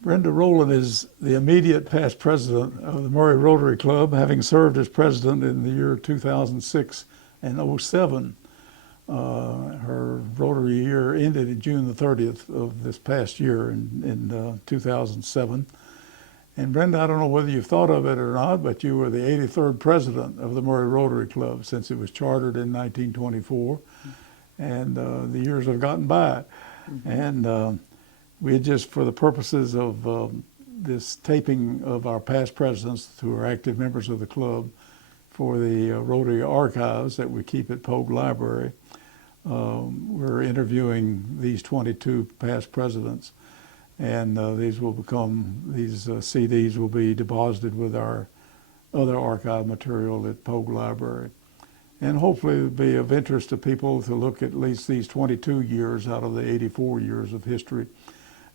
Brenda Rowland is the immediate past president of the Murray Rotary Club, having served as president in the year 2006 and 07. Her Rotary year ended in June the 30th of this past year in 2007. And Brenda, I don't know whether you've thought of it or not, but you were the 83rd president of the Murray Rotary Club since it was chartered in 1924. And the years have gotten by. And we had just, for the purposes of this taping of our past presidents who are active members of the club for the Rotary archives that we keep at Pogue Library, we're interviewing these 22 past presidents. And these CDs will be deposited with our other archive material at Pogue Library. And hopefully it'll be of interest to people to look at least these 22 years out of the 84 years of history,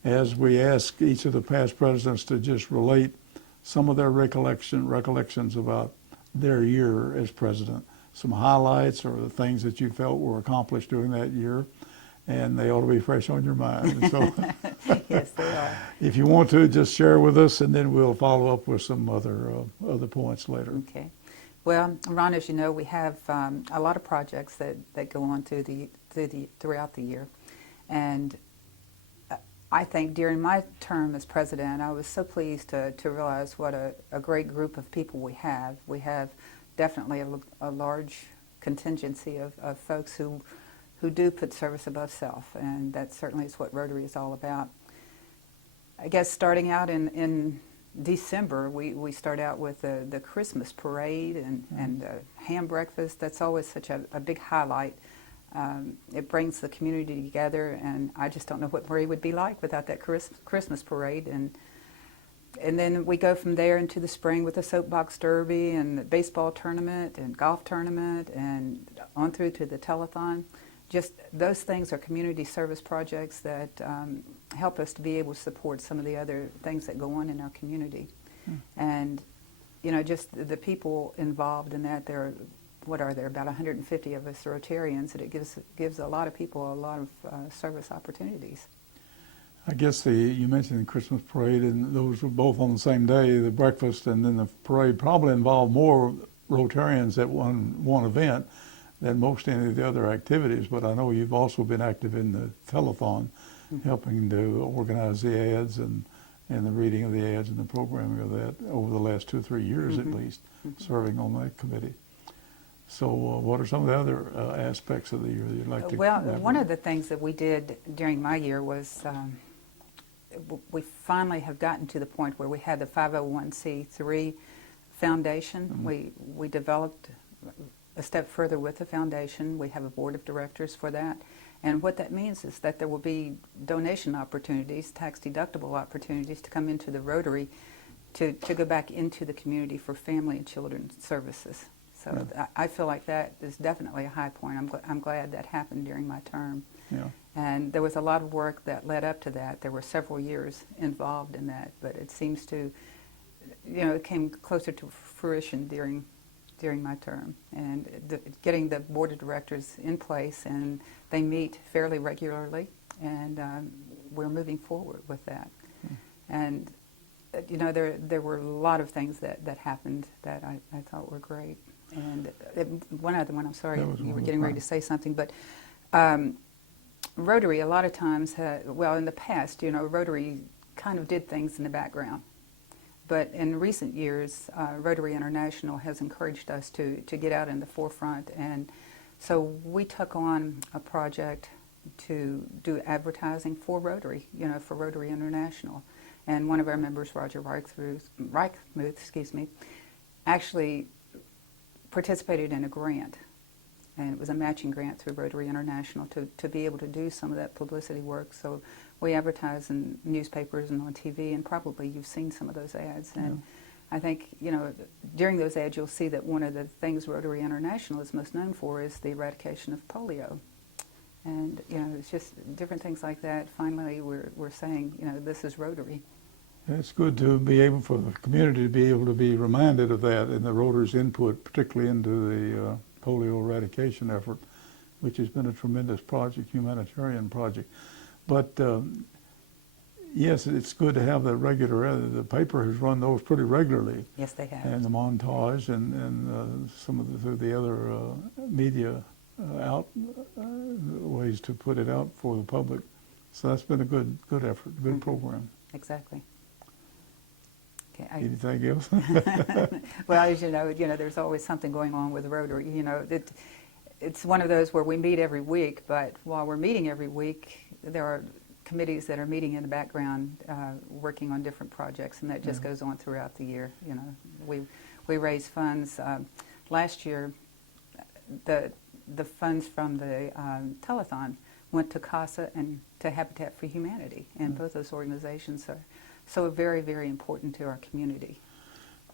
as we ask each of the past presidents to just relate some of their recollections about their year as president, some highlights or the things that you felt were accomplished during that year, and they ought to be fresh on your mind. So, yes, they are. If you want to, just share with us, and then we'll follow up with some other points later. Okay. Well, Ron, as you know, we have a lot of projects that go on throughout the year, and I think during my term as president, I was so pleased to realize what a great group of people we have. We have definitely a large contingency of folks who do put service above self, and that certainly is what Rotary is all about. I guess starting out in December, we start out with the Christmas parade and the ham breakfast. That's always such a big highlight. It brings the community together, and I just don't know what Murray would be like without that Christmas parade. And then we go from there into the spring with the soapbox derby and the baseball tournament and golf tournament and on through to the telethon. Just those things are community service projects that help us to be able to support some of the other things that go on in our community. And, you know, just the people involved in that, what are there, about 150 of us Rotarians, and it gives a lot of people a lot of service opportunities. I guess you mentioned the Christmas parade, and those were both on the same day, the breakfast and then the parade probably involved more Rotarians at one event than most any of the other activities, but I know you've also been active in the telethon, helping to organize the ads and the reading of the ads and the programming of that over the last 2 or 3 years at least, serving on that committee. So what are some of the other aspects of the year that you'd like to Well, elaborate? one of the things that we did during my year was we finally have gotten to the point where we had the 501c3 foundation. We developed a step further with the foundation. We have a board of directors for that. And what that means is that there will be donation opportunities, tax-deductible opportunities to come into the Rotary to go back into the community for family and children's services. So I feel like that is definitely a high point. I'm glad that happened during my term. Yeah. And there was a lot of work that led up to that. There were several years involved in that, but it seems to, you know, it came closer to fruition during my term. And getting the board of directors in place, and they meet fairly regularly, and we're moving forward with that. And you know, there were a lot of things that happened that I thought were great. And one other one, I'm sorry, you were getting ready to say something, but Rotary a lot of times, well, in the past, you know, Rotary kind of did things in the background. But in recent years, Rotary International has encouraged us to get out in the forefront. And so we took on a project to do advertising for Rotary, you know, for Rotary International. And one of our members, Roger Reichmuth, actually participated in a grant, and it was a matching grant through Rotary International to be able to do some of that publicity work. So we advertise in newspapers and on TV, and probably you've seen some of those ads. And I think, you know, during those ads you'll see that one of the things Rotary International is most known for is the eradication of polio. And, you know, it's just different things like that. Finally, we're saying, you know, this is Rotary. It's good to be able, for the community to be able to be reminded of that and the Rotary's input, particularly into the polio eradication effort, which has been a tremendous project, humanitarian project. But yes, it's good to have the regular, the paper has run those pretty regularly. Yes, they have. And the montage and some of the other media ways to put it out for the public. So that's been a good effort, good program. Exactly. Okay, Anything else? well, as you know, there's always something going on with Rotary. You know, it's one of those where we meet every week, but while we're meeting every week, there are committees that are meeting in the background, working on different projects, and that just goes on throughout the year. You know, we raise funds. Last year, the funds from the telethon went to CASA and to Habitat for Humanity, and both those organizations are so very, very important to our community.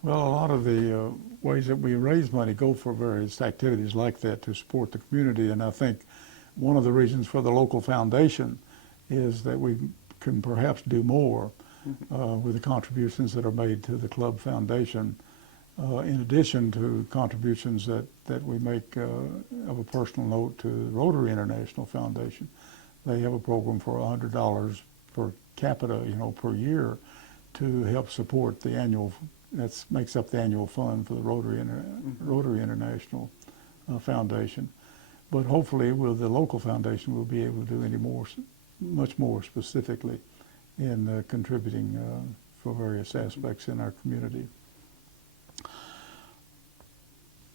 Well, a lot of the ways that we raise money go for various activities like that to support the community, and I think one of the reasons for the local foundation is that we can perhaps do more with the contributions that are made to the club foundation, in addition to contributions that we make of a personal note to the Rotary International Foundation. They have a program for $100 per capita, you know, per year to help support the annual, that makes up the annual fund for the Rotary International Foundation. But hopefully with the local foundation we'll be able to do much more specifically in contributing for various aspects in our community.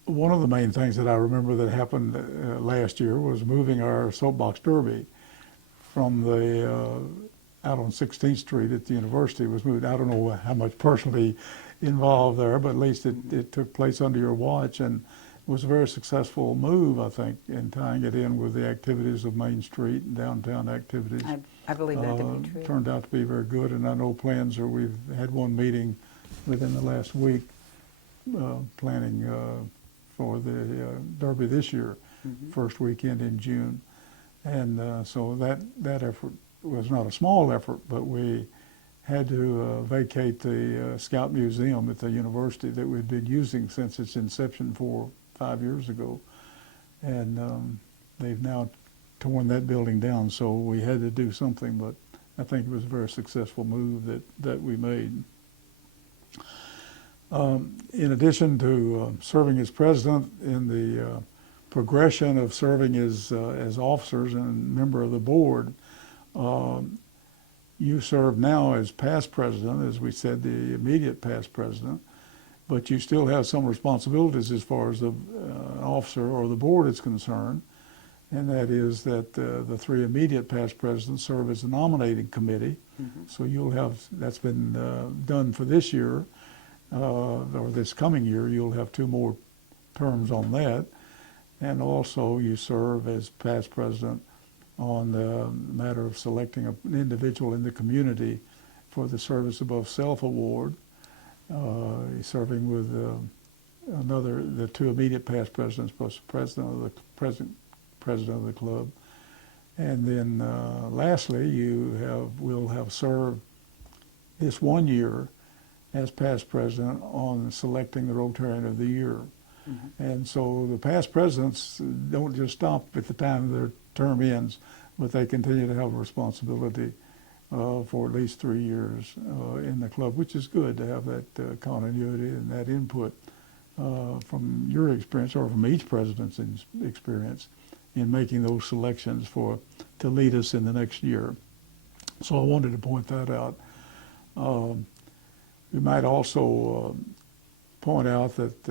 One of the main things that I remember that happened last year was moving our soapbox derby from the out on 16th Street at the university was moved. I don't know how much personally involved there, but at least it took place under your watch, and it was a very successful move, I think, in tying it in with the activities of Main Street and downtown activities. I believe that to be true. Turned out to be very good, and I know plans are, we've had one meeting within the last week planning for the Derby this year, first weekend in June. And so that effort was not a small effort, but we had to vacate the Scout Museum at the university that we'd been using since its inception 4 or 5 years ago. And they've now torn that building down, so we had to do something, but I think it was a very successful move that we made. In addition to serving as president, in the progression of serving as officers and member of the board, you serve now as past president, as we said, the immediate past president, but you still have some responsibilities as far as the officer or the board is concerned, and that is that the 3 immediate past presidents serve as a nominating committee. So you'll have, that's been done for this year, or this coming year, you'll have 2 more terms on that. And also you serve as past president on the matter of selecting an individual in the community for the Service Above Self Award. He's serving with the 2 immediate past presidents plus the president of the club. And then lastly, will have served this 1 year as past president on selecting the Rotarian of the Year. And so the past presidents don't just stop at the time their term ends, but they continue to have a responsibility for at least 3 years in the club, which is good to have that continuity and that input from your experience or from each president's experience in making those selections to lead us in the next year. So I wanted to point that out. We might also point out that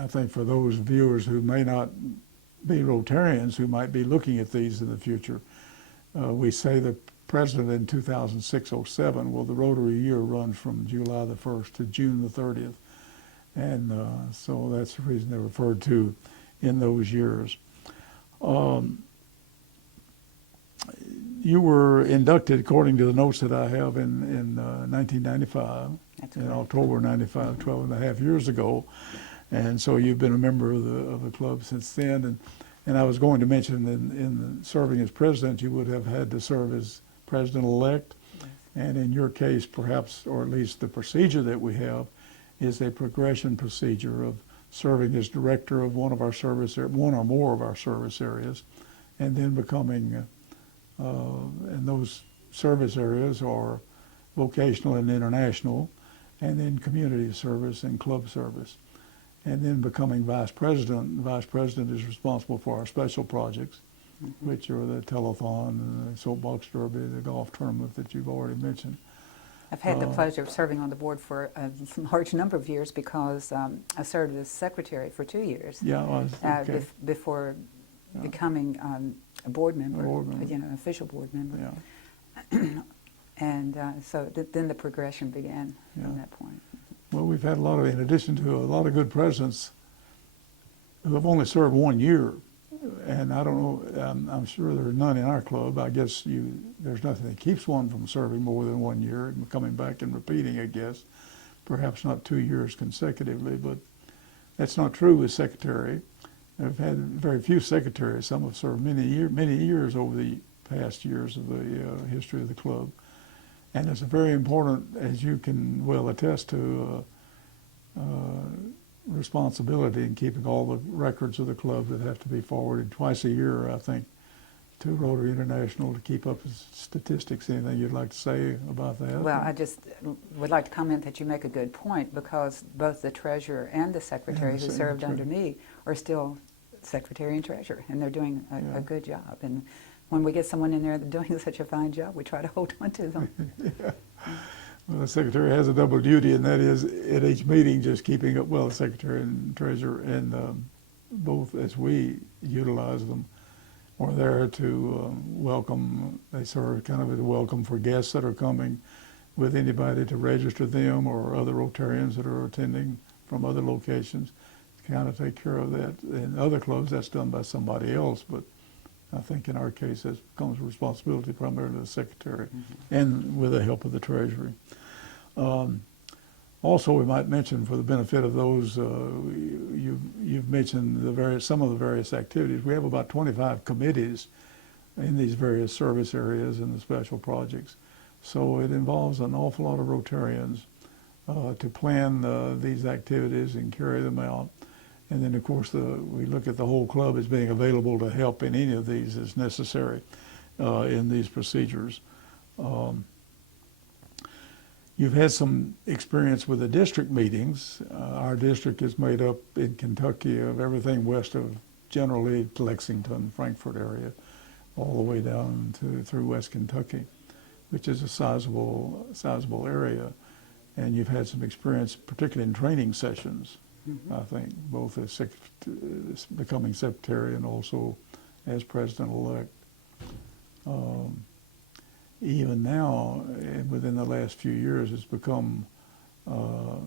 I think for those viewers who may not be Rotarians who might be looking at these in the future, we say the president in 2006-07, well, the Rotary year runs from July the 1st to June the 30th. And so that's the reason they're referred to in those years. You were inducted, according to the notes that I have, in 1995, That's in correct. October 95, 12 and a half years ago. And so you've been a member of the club since then. And I was going to mention in serving as president, you would have had to serve as president-elect. Yes. And in your case, perhaps, or at least the procedure that we have, is a progression procedure of serving as director of one or more of our service areas, and then becoming, and those service areas are vocational and international, and then community service and club service. And then becoming vice president. The vice president is responsible for our special projects, which are the telethon, the soapbox derby, the golf tournament that you've already mentioned. I've had the pleasure of serving on the board for a large number of years because I served as secretary for 2 years. Yeah, okay. Before becoming a board member, an official board member. Yeah. And so then the progression began from that point. Well, we've had in addition to a lot of good presidents who have only served 1 year, and I don't know, I'm sure there are none in our club. I guess there's nothing that keeps one from serving more than 1 year and coming back and repeating, I guess. Perhaps not 2 years consecutively, but that's not true with secretary. I've had very few secretaries. Some have served many years over the past years of the history of the club. And it's a very important, as you can well attest to, responsibility in keeping all the records of the club that have to be forwarded twice a year, I think, to Rotary International to keep up with statistics. Anything you'd like to say about that? Well, I just would like to comment that you make a good point because both the treasurer and the secretary who served under me are still secretary and treasurer, and they're doing a good job. And when we get someone in there that's doing such a fine job, we try to hold on to them. Yeah. Well, the secretary has a double duty, and that is at each meeting just keeping up, well, the secretary and treasurer, and both as we utilize them, are there to welcome. They serve kind of as a welcome for guests that are coming, with anybody to register them or other Rotarians that are attending from other locations, to kind of take care of that. In other clubs, that's done by somebody else, but I think in our case, that becomes a responsibility primarily of the secretary, and with the help of the treasury. Also, we might mention, for the benefit of those, you've mentioned some of the various activities. We have about 25 committees in these various service areas and the special projects. So it involves an awful lot of Rotarians to plan these activities and carry them out. And then, of course, we look at the whole club as being available to help in any of these as necessary in these procedures. You've had some experience with the district meetings. Our district is made up in Kentucky of everything west of generally Lexington, Frankfort area, all the way down through West Kentucky, which is a sizable area. And you've had some experience, particularly in training sessions. I think, both as becoming secretary and also as president-elect. Even now, within the last few years, it's become a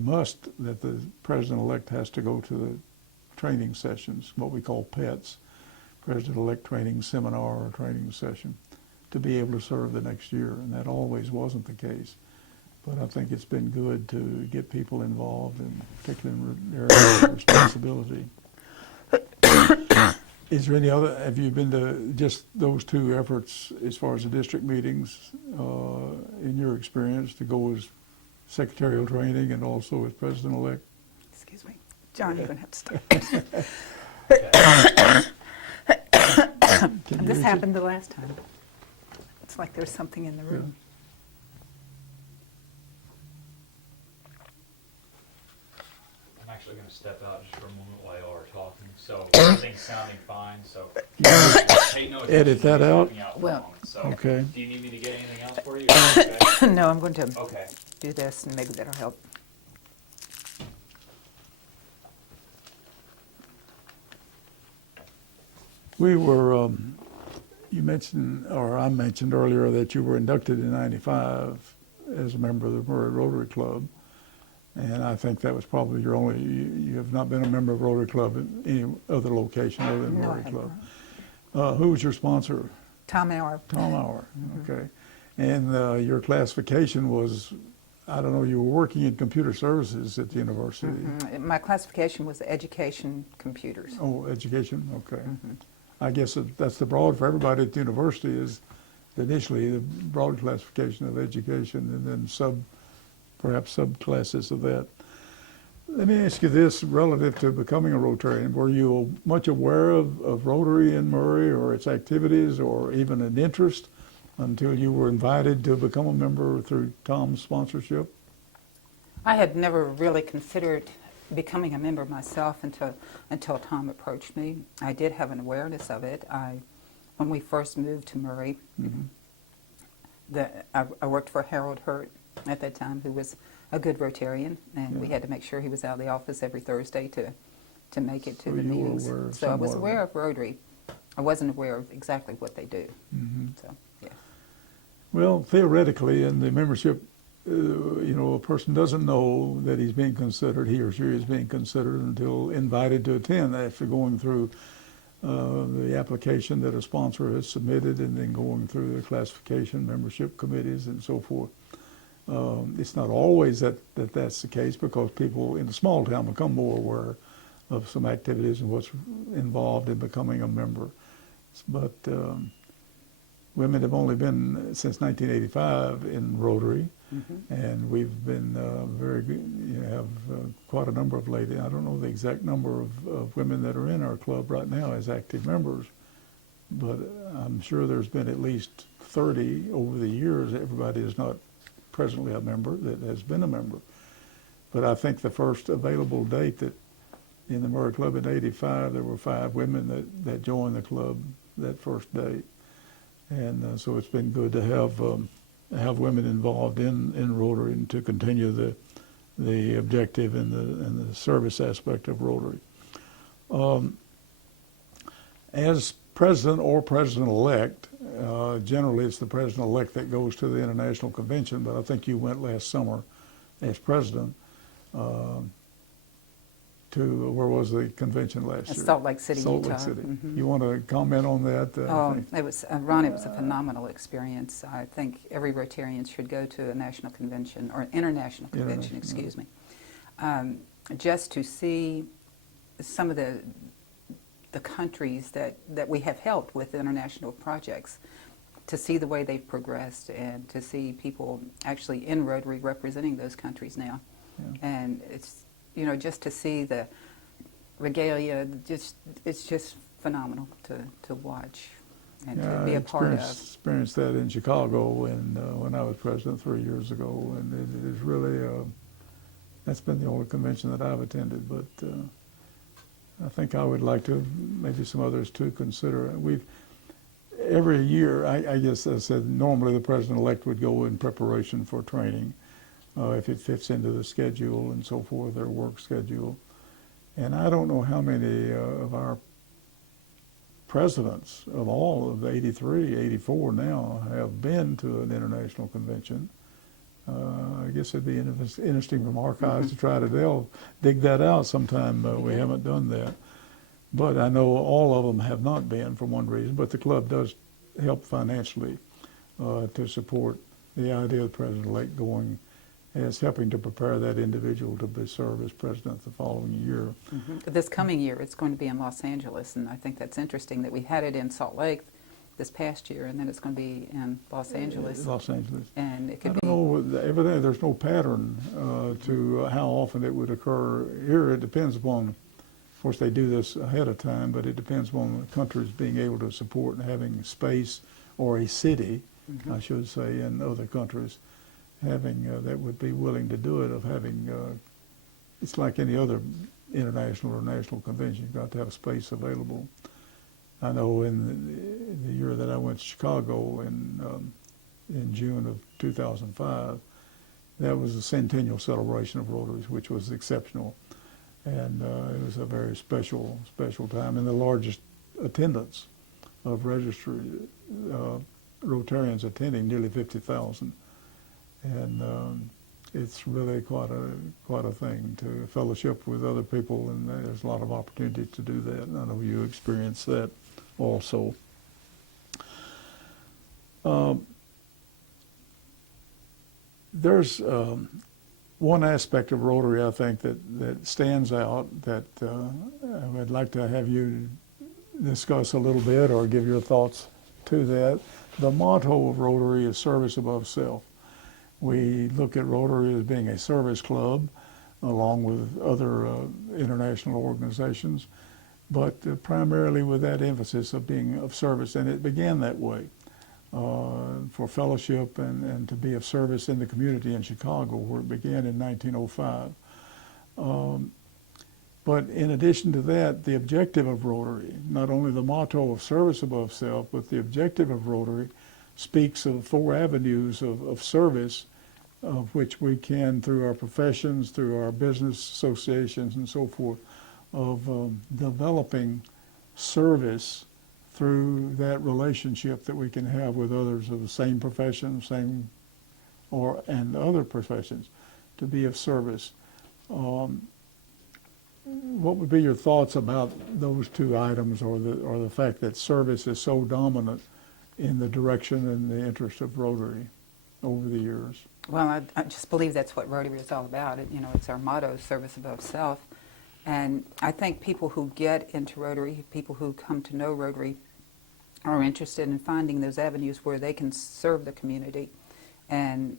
must that the president-elect has to go to the training sessions, what we call PETS, President-elect Training Seminar or Training Session, to be able to serve the next year, and that always wasn't the case. But I think it's been good to get people involved, and particularly in areas of responsibility. Is there any other, have you been to just those two efforts as far as the district meetings, in your experience, to go as secretarial training and also as president-elect? Excuse me. John, you're going to have to start. This happened the last time. It's like there's something in the room. I'm actually going to step out just for a moment while y'all are talking. So everything's sounding fine. So take no attention. Edit that out? For a Well, moment. So okay. do you need me to get anything else for you? Okay. No, I'm going to Okay. do this, and maybe that'll help. We were, you mentioned, or I mentioned earlier, that you were inducted in '95 as a member of the Murray Rotary Club. And I think that was probably your only, you have not been a member of Rotary Club in any other location other than No, I Rotary have Club. Who was your sponsor? Tom Auer. Tom Auer, okay. And your classification was, I don't know, you were working in computer services at the university. My classification was education computers. Oh, education, okay. I guess that's the broad for everybody at the university is initially the broad classification of education and then perhaps subclasses of that. Let me ask you this relative to becoming a Rotarian. Were you much aware of Rotary in Murray or its activities or even an interest until you were invited to become a member through Tom's sponsorship? I had never really considered becoming a member myself until Tom approached me. I did have an awareness of it. When we first moved to Murray, I worked for Harold Hurt at that time, who was a good Rotarian, and we had to make sure he was out of the office every Thursday to make it to the you were meetings. aware So I was somewhat of aware of Rotary. I wasn't aware of exactly what they do. So, yes. Well, theoretically, in the membership, a person doesn't know that he's being considered, he or she is being considered until invited to attend after going through the application that a sponsor has submitted and then going through the classification membership committees and so forth. It's not always that's the case because people in the small town become more aware of some activities and what's involved in becoming a member. But women have only been since 1985 in Rotary, and we've been very good, have quite a number of ladies. I don't know the exact number of women that are in our club right now as active members, but I'm sure there's been at least 30 over the years. Everybody is not presently a member that has been a member. But I think the first available date that in the Murray Club in '85, there were 5 women that joined the club that first date. And so it's been good to have women involved in Rotary and to continue the objective and the service aspect of Rotary. As president or president-elect, generally it's the president-elect that goes to the International Convention, but I think you went last summer as president to, where was the convention last year? Salt Lake City, Salt Utah. Lake City. You want to comment on that? It was Ron. It was a phenomenal experience. I think every Rotarian should go to a national convention or international convention. Excuse me, just to see some of the countries that we have helped with international projects, to see the way they've progressed, and to see people actually in Rotary representing those countries now, and it's just to see the regalia, it's just phenomenal to watch and to be a part of. Experienced that in Chicago when I was president 3 years ago, and it is really, that's been the only convention that I've attended, but I think I would like to, maybe some others too, consider. Every year, I guess I said, normally the president-elect would go in preparation for training, if it fits into the schedule and so forth, their work schedule. And I don't know how many of our presidents of all of the 83, 84 now have been to an international convention. I guess it'd be interesting from archives to try to dig that out sometime. We haven't done that. But I know all of them have not been for one reason, but the club does help financially to support the idea of the president-elect going as helping to prepare that individual to serve as president the following year. This coming year, it's going to be in Los Angeles, and I think that's interesting that we had it in Salt Lake this past year, and then it's going to be in Los Angeles. Los Angeles. And it could I don't know, evidently there's no pattern to how often it would occur. Here it depends upon, of course they do this ahead of time, but it depends upon the countries being able to support and having space, or a city, I should say, in other countries, having that would be willing to do it, of having, it's like any other international or national convention, you've got to have space available. I know in the year that I went to Chicago in June of 2005, that was the centennial celebration of Rotaries, which was exceptional. And it was a very special time, and the largest attendance of registered Rotarians attending, nearly 50,000. And it's really quite a thing to fellowship with other people, and there's a lot of opportunity to do that. And I know you experience that also. There's one aspect of Rotary, I think, that stands out that I would like to have you discuss a little bit or give your thoughts to that. The motto of Rotary is service above self. We look at Rotary as being a service club along with other international organizations, but primarily with that emphasis of being of service. And it began that way for fellowship and to be of service in the community in Chicago, where it began in 1905. But in addition to that, the objective of Rotary, not only the motto of service above self, but the objective of Rotary speaks of 4 avenues of service, of which we can, through our professions, through our business associations and so forth, of developing service through that relationship that we can have with others of the same profession, and other professions, to be of service. What would be your thoughts about those 2 items, or the fact that service is so dominant in the direction and the interest of Rotary over the years? Well, I just believe that's what Rotary is all about. It's our motto, service above self. And I think people who get into Rotary, people who come to know Rotary, are interested in finding those avenues where they can serve the community. And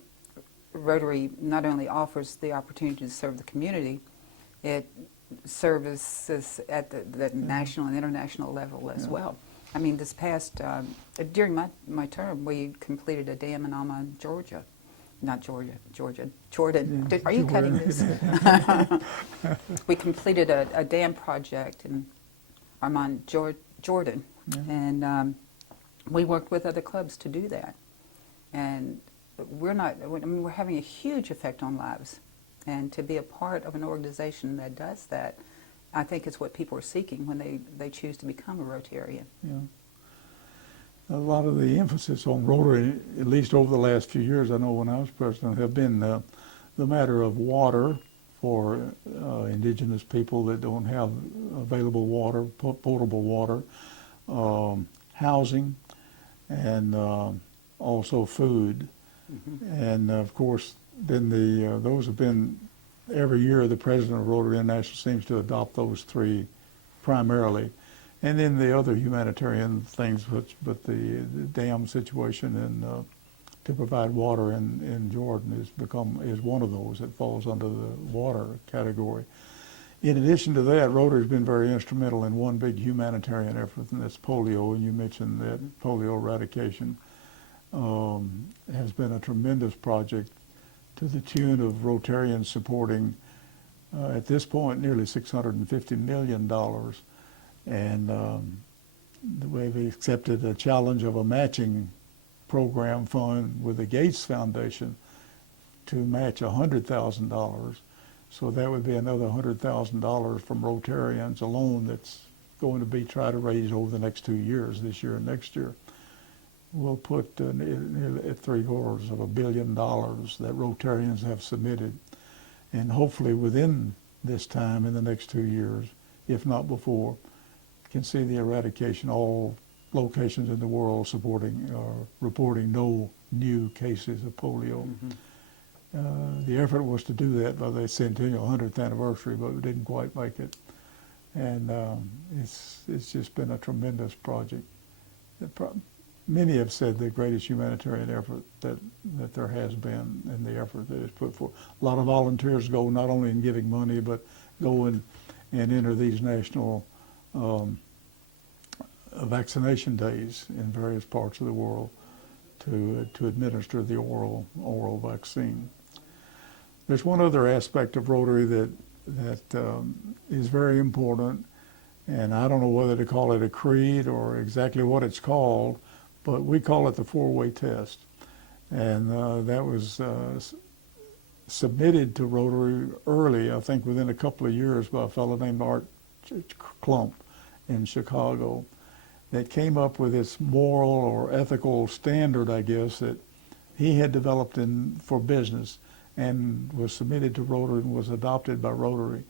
Rotary not only offers the opportunity to serve the community, it services at the national and international level as well. I mean, this past, during my term, we completed a dam in Alma, Georgia. Not Georgia, Jordan. Yeah, Are you cutting Jordan. this? We completed a dam project in Amman, Jordan. Yeah. And we worked with other clubs to do that. And we're having a huge effect on lives. And to be a part of an organization that does that, I think is what people are seeking when they choose to become a Rotarian. Yeah. A lot of the emphasis on Rotary, at least over the last few years, I know when I was president, have been the matter of water for indigenous people that don't have available water, potable water, housing, and also food. Mm-hmm. And of course, then those have been, every year the president of Rotary International seems to adopt those 3 primarily. And then the other humanitarian things, but the dam situation and to provide water in Jordan is one of those that falls under the water category. In addition to that, Rotary's been very instrumental in one big humanitarian effort, and that's polio. And you mentioned that polio eradication has been a tremendous project to the tune of Rotarians supporting, at this point, nearly $650 million. And we've accepted a challenge of a matching program fund with the Gates Foundation to match $100,000. So that would be another $100,000 from Rotarians alone that's going to be tried to raise over the next 2 years, this year and next year. We'll put nearly at $750 million that Rotarians have submitted. And hopefully within this time, in the next 2 years, if not before, can see the eradication, all locations in the world supporting or reporting no new cases of polio. Mm-hmm. The effort was to do that by the centennial 100th anniversary, but we didn't quite make it. And it's just been a tremendous project. Many have said the greatest humanitarian effort that there has been, and the effort that is put forth. A lot of volunteers go not only in giving money, but go and enter these national vaccination days in various parts of the world to administer the oral vaccine. There's one other aspect of Rotary that is very important, and I don't know whether to call it a creed or exactly what it's called, but we call it the 4-way test. And that was submitted to Rotary early, I think within a couple of years, by a fellow named Art Klump in Chicago, that came up with this moral or ethical standard, I guess, that he had developed for business. and was submitted to Rotary and was adopted by Rotary,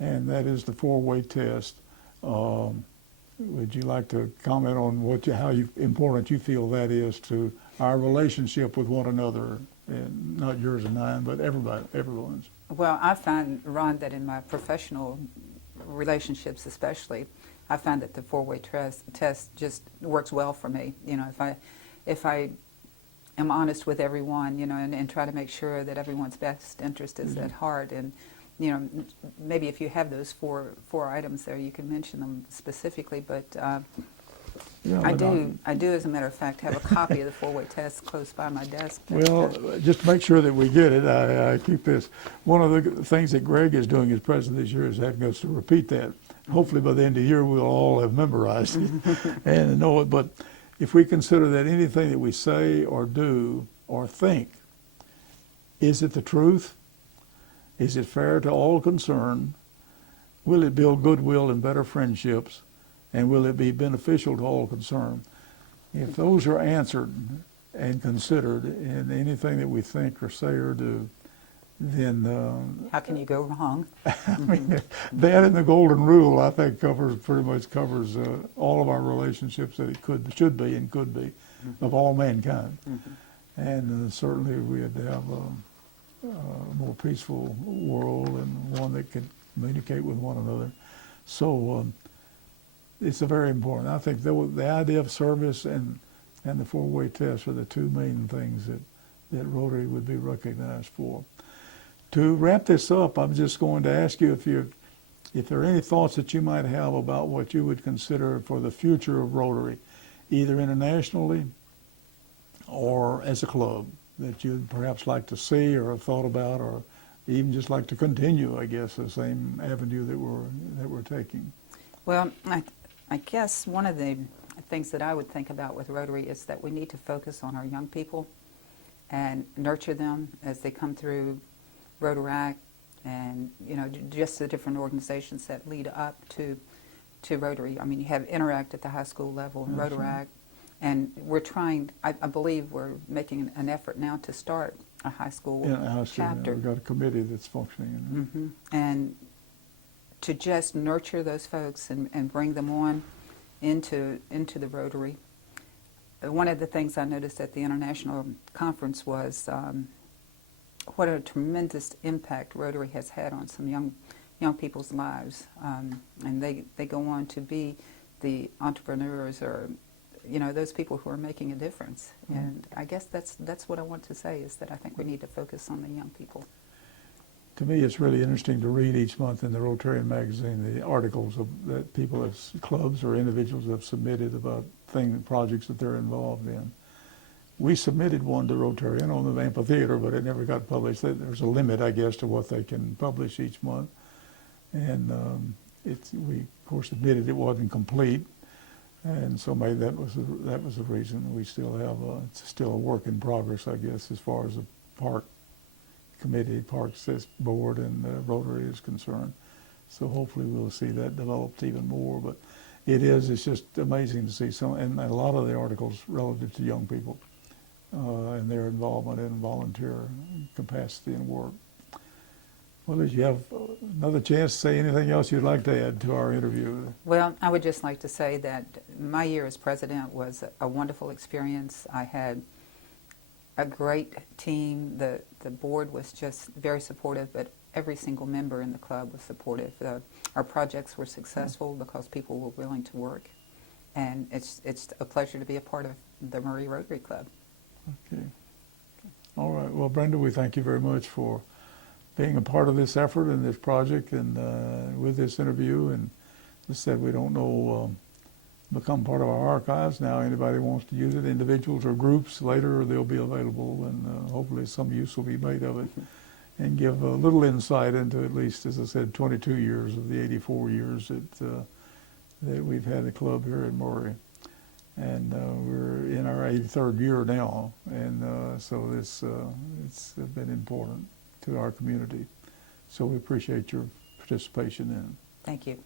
and that is the four-way test. Would you like to comment on how important you feel that is to our relationship with one another, and not yours and mine, but everyone's? Well, I find, Ron, that in my professional relationships especially, I find that the four-way test just works well for me. You know, if I am honest with everyone, you know, and try to make sure that everyone's best interest is at heart, and you know, maybe if you have those four items there, you can mention them specifically. But I do, as a matter of fact, have a copy of the four-way test close by my desk. Well, just to make sure that we get it, I keep this. One of the things that Greg is doing as president this year is having us to repeat that. Hopefully by the end of the year we'll all have memorized it and know it. But if we consider that anything that we say or do or think, is it the truth? Is it fair to all concerned? Will it build goodwill and better friendships? And will it be beneficial to all concerned? If those are answered and considered in anything that we think or say or do, then how can you go wrong? I mean, that and the golden rule, I think, pretty much covers all of our relationships that it should be and could be of all mankind. And certainly we had to have a more peaceful world and one that could communicate with one another. So it's very important. I think the idea of service and the four-way test are the two main things that Rotary would be recognized for. To wrap this up, I'm just going to ask you if there are any thoughts that you might have about what you would consider for the future of Rotary, either internationally or as a club, that you'd perhaps like to see or have thought about, or even just like to continue, I guess, the same avenue that we're taking. Well, I guess one of the things that I would think about with Rotary is that we need to focus on our young people and nurture them as they come through Rotaract, and you know, just the different organizations that lead up to Rotary. I mean, you have Interact at the high school level and Rotaract, and we're trying. I believe we're making an effort now to start a high school chapter. We've got a committee that's functioning. And to just nurture those folks and bring them on into the Rotary. One of the things I noticed at the international conference was what a tremendous impact Rotary has had on some young people's lives, and they go on to be the entrepreneurs, or you know, those people who are making a difference. And I guess that's what I want to say, is that I think we need to focus on the young people. To me, it's really interesting to read each month in the Rotarian magazine the articles that people, clubs or individuals, have submitted about projects that they're involved in. We submitted one to Rotarian on the amphitheater, but it never got published. There's a limit, I guess, to what they can publish each month. And we, of course, admitted it wasn't complete. And so maybe that was the reason. We still have it's still a work in progress, I guess, as far as the park committee, parks board, and Rotary is concerned. So hopefully we'll see that developed even more. But it's just amazing to see and a lot of the articles relative to young people and their involvement in volunteer capacity and work. Well, did you have another chance to say anything else you'd like to add to our interview? Well, I would just like to say that my year as president was a wonderful experience. I had a great team. The board was just very supportive, but every single member in the club was supportive. Our projects were successful because people were willing to work, and it's a pleasure to be a part of the Murray Rotary Club. Okay. All right. Well, Brenda, we thank you very much for being a part of this effort and this project, and with this interview. And as I said, we don't know, become part of our archives now. Anybody wants to use it, individuals or groups, later they'll be available, and hopefully some use will be made of it, and give a little insight into, at least, as I said, 22 years of the 84 years that we've had the club here in Murray. And we're in our 83rd year now, and so it's been important to our community. So we appreciate your participation in it. Thank you.